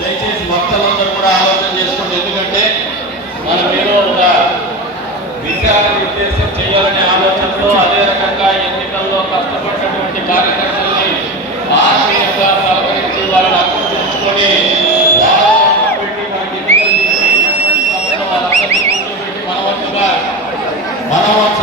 దయచేసి భక్తులందరూ కూడా ఆలోచన చేసుకోండి. ఎందుకంటే మనం ఏదో ఒక విషయాన్ని ఉద్దేశం చేయాలని మనం